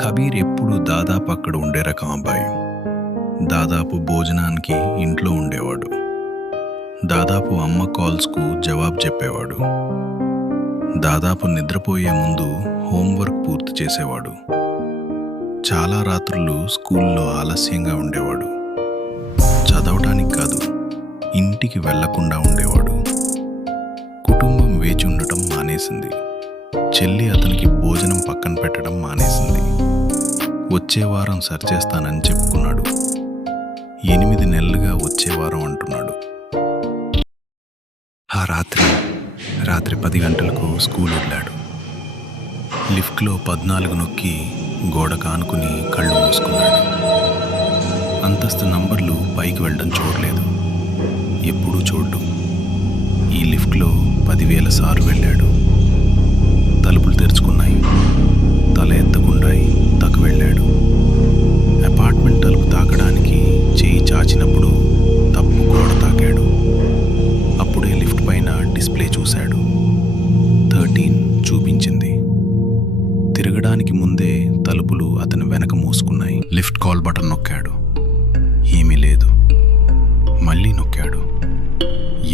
కబీర్ ఎప్పుడూ దాదాపు అక్కడ ఉండే రకం అబ్బాయి. దాదాపు భోజనానికి ఇంట్లో ఉండేవాడు. దాదాపు అమ్మ కాల్స్కు జవాబు చెప్పేవాడు. దాదాపు నిద్రపోయే ముందు హోంవర్క్ పూర్తి చేసేవాడు. చాలా రాత్రులు స్కూల్లో ఆలస్యంగా ఉండేవాడు. చదవటానికి కాదు, ఇంటికి వెళ్లకుండా ఉండేవాడు. కుటుంబం వేచి ఉండటం మానేసింది. చెల్లి అతనికి భోజనం పక్కన పెట్టడం మానేసింది. వచ్చే వారం సరిచేస్తానని చెప్పుకున్నాడు. 8 నెలలుగా వచ్చే వారం అంటున్నాడు. ఆ రాత్రి 10 గంటలకు స్కూల్ వదిలాడు. లిఫ్ట్లో 14 నొక్కి గోడ కానుకుని కళ్ళు మూసుకున్నాడు. అంతస్తు నంబర్లు పైకి వెళ్ళడం చూడలేదు. ఎప్పుడూ చూడ్డు. ఈ లిఫ్ట్లో 10,000 సార్లు వెళ్ళాడు. తలుపులు తెరుచుకున్నాయి. తల ఎత్తకుండాయి తకు వెళ్ళాడు. అపార్ట్మెంట్ తలుపు తాకడానికి చేయి చాచినప్పుడు తప్పు గోడ తాకాడు. అప్పుడే లిఫ్ట్ పైన డిస్ప్లే చూశాడు. 13 చూపించింది. తిరగడానికి ముందే తలుపులు అతని వెనక మూసుకున్నాయి. లిఫ్ట్ కాల్ బటన్ నొక్కాడు. ఏమీ లేదు. మళ్ళీ నొక్కాడు.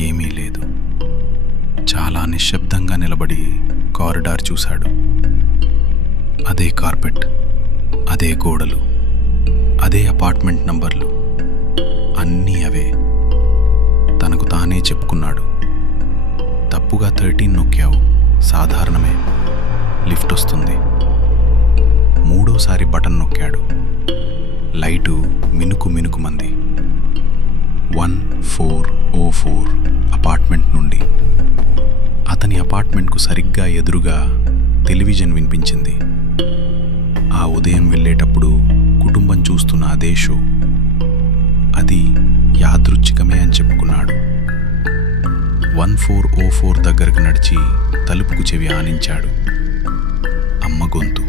ఏమీ లేదు. చాలా నిశ్శబ్దంగా నిలబడి కారిడార్ చూశాడు. అదే కార్పెట్, అదే గోడలు, అదే అపార్ట్మెంట్ నంబర్లు, అన్నీ అవే. తనకు తానే చెప్పుకున్నాడు. తప్పుగా 13 నొక్కావు, సాధారణమే, లిఫ్ట్ వస్తుంది. మూడోసారి బటన్ నొక్కాడు. లైటు మినుకుమంది. 1404 అపార్ట్మెంట్ నుండి. అతని అపార్ట్మెంట్కు సరిగ్గా ఎదురుగా టెలివిజన్ వినిపించింది. ఆ ఉదయం వెళ్ళేటప్పుడు కుటుంబం చూస్తున్న అదే షో. అది యాదృచ్ఛికమే అని చెప్పుకున్నాడు. 1404 దగ్గరకు నడిచి తలుపుకు చెవి ఆనించాడు. అమ్మ గొంతు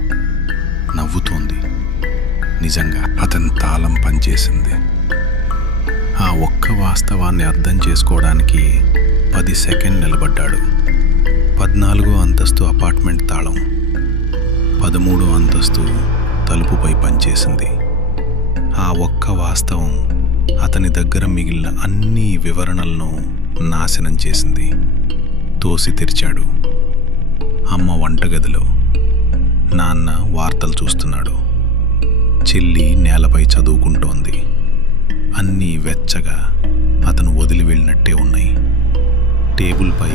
నవ్వుతోంది. నిజంగా అతని తాళం పనిచేసింది. ఆ ఒక్క వాస్తవాన్ని అర్థం చేసుకోవడానికి 10 సెకండ్ నిలబడ్డాడు. 14వ అంతస్తు అపార్ట్మెంట్ తాళం 13వ అంతస్తు తలుపుపై పనిచేసింది. ఆ ఒక్క వాస్తవం అతని దగ్గర మిగిలిన అన్ని వివరణలను నాశనం చేసింది. తోసి తెరిచాడు. అమ్మ వంటగదిలో. నాన్న వార్తలు చూస్తున్నాడు. చెల్లి నేలపై చదువుకుంటోంది. అన్నీ వెచ్చగా అతను వదిలి వెళ్ళినట్టే ఉన్నాయి. టేబుల్పై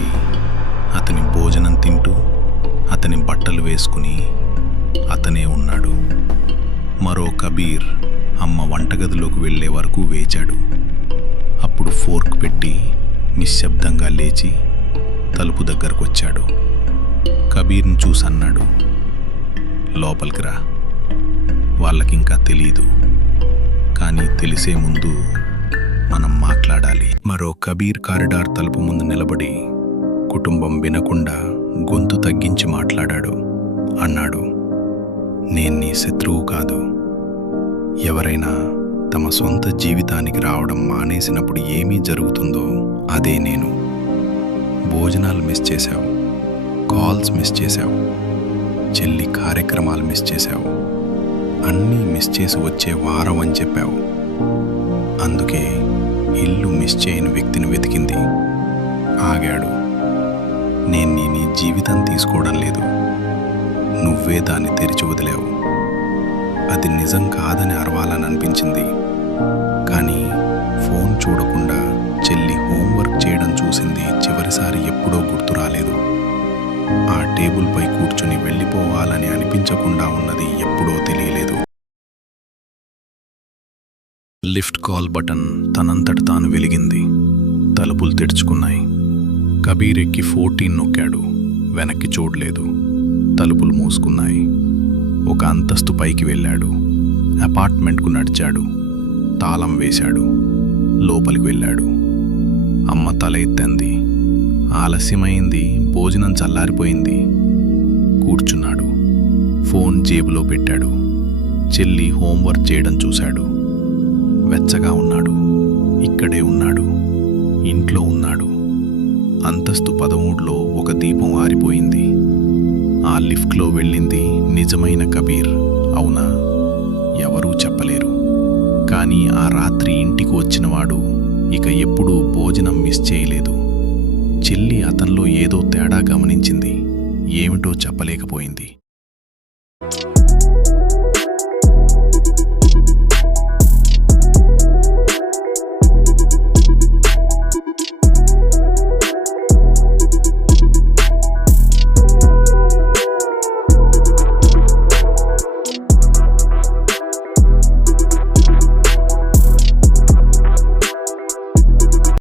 అతని భోజనం తింటూ, అతని బట్టలు వేసుకుని అతనే ఉన్నాడు. మరో కబీర్ అమ్మ వంటగదిలోకి వెళ్ళే వరకు వేచాడు. అప్పుడు ఫోర్క్ పెట్టి నిశ్శబ్దంగా లేచి తలుపు దగ్గరకు వచ్చాడు. కబీర్ని చూసి అన్నాడు, లోపలికి రా. వాళ్ళకింకా తెలీదు, కానీ తెలిసే ముందు మనం మాట్లాడాలి. మరో కబీర్ కారిడార్ తలుపు ముందు నిలబడి కుటుంబం వినకుండా గొంతు తగ్గించి మాట్లాడాడు. అన్నాడు, నేను నీ శత్రువు కాదు. ఎవరైనా తమ సొంత జీవితానికి రావడం మానేసినప్పుడు ఏమీ జరుగుతుందో అదే నేను. భోజనాలు మిస్ చేశావు, కాల్స్ మిస్ చేశావు, చెల్లి కార్యక్రమాలు మిస్ చేశావు, అన్నీ మిస్ చేసి వచ్చే వారం అని చెప్పావు. అందుకే ఇల్లు మిస్ చేయని వ్యక్తిని వెతికింది. ఆగాడు. నేను నీ జీవితం తీసుకోవడం లేదు, నువ్వే దాన్ని తెరిచి వదిలేవు. అది నిజం కాదని అరవాలని అనిపించింది. కానీ ఫోన్ చూడకుండా చెల్లి హోంవర్క్ చేయడం చూసింది చివరిసారి ఎప్పుడో గుర్తు రాలేదు. ఆ టేబుల్పై కూర్చుని వెళ్ళిపోవాలని అనిపించకుండా ఉన్నది ఎప్పుడో తెలియలేదు. లిఫ్ట్ కాల్ బటన్ తనంతట తాను వెలిగింది. తలుపులు తెరుచుకున్నాయి. కబీర్ ఎక్కి 14 నొక్కాడు. వెనక్కి చూడలేదు. తలుపులు మూసుకున్నాయి. ఒక అంతస్తు పైకి వెళ్ళాడు. అపార్ట్మెంట్కు నడిచాడు. తాళం వేశాడు. లోపలికి వెళ్ళాడు. అమ్మ తల ఎత్తింది. ఆలస్యమైంది. భోజనం చల్లారిపోయింది. కూర్చున్నాడు. ఫోన్ జేబులో పెట్టాడు. చెల్లి హోంవర్క్ చేయడం చూశాడు. వెచ్చగా ఉన్నాడు. ఇక్కడే ఉన్నాడు. ఇంట్లో ఉన్నాడు. అంతస్తు 13లో ఒక దీపం ఆరిపోయింది. ఆ లిఫ్ట్లో వెళ్ళింది నిజమైన కబీర్ అవునా? ఎవరూ చెప్పలేరు. కానీ ఆ రాత్రి ఇంటికి వచ్చినవాడు ఇక ఎప్పుడూ భోజనం మిస్ చేయలేదు. చెల్లి అతనిలో ఏదో తేడా గమనించింది. ఏమిటో చెప్పలేకపోయింది.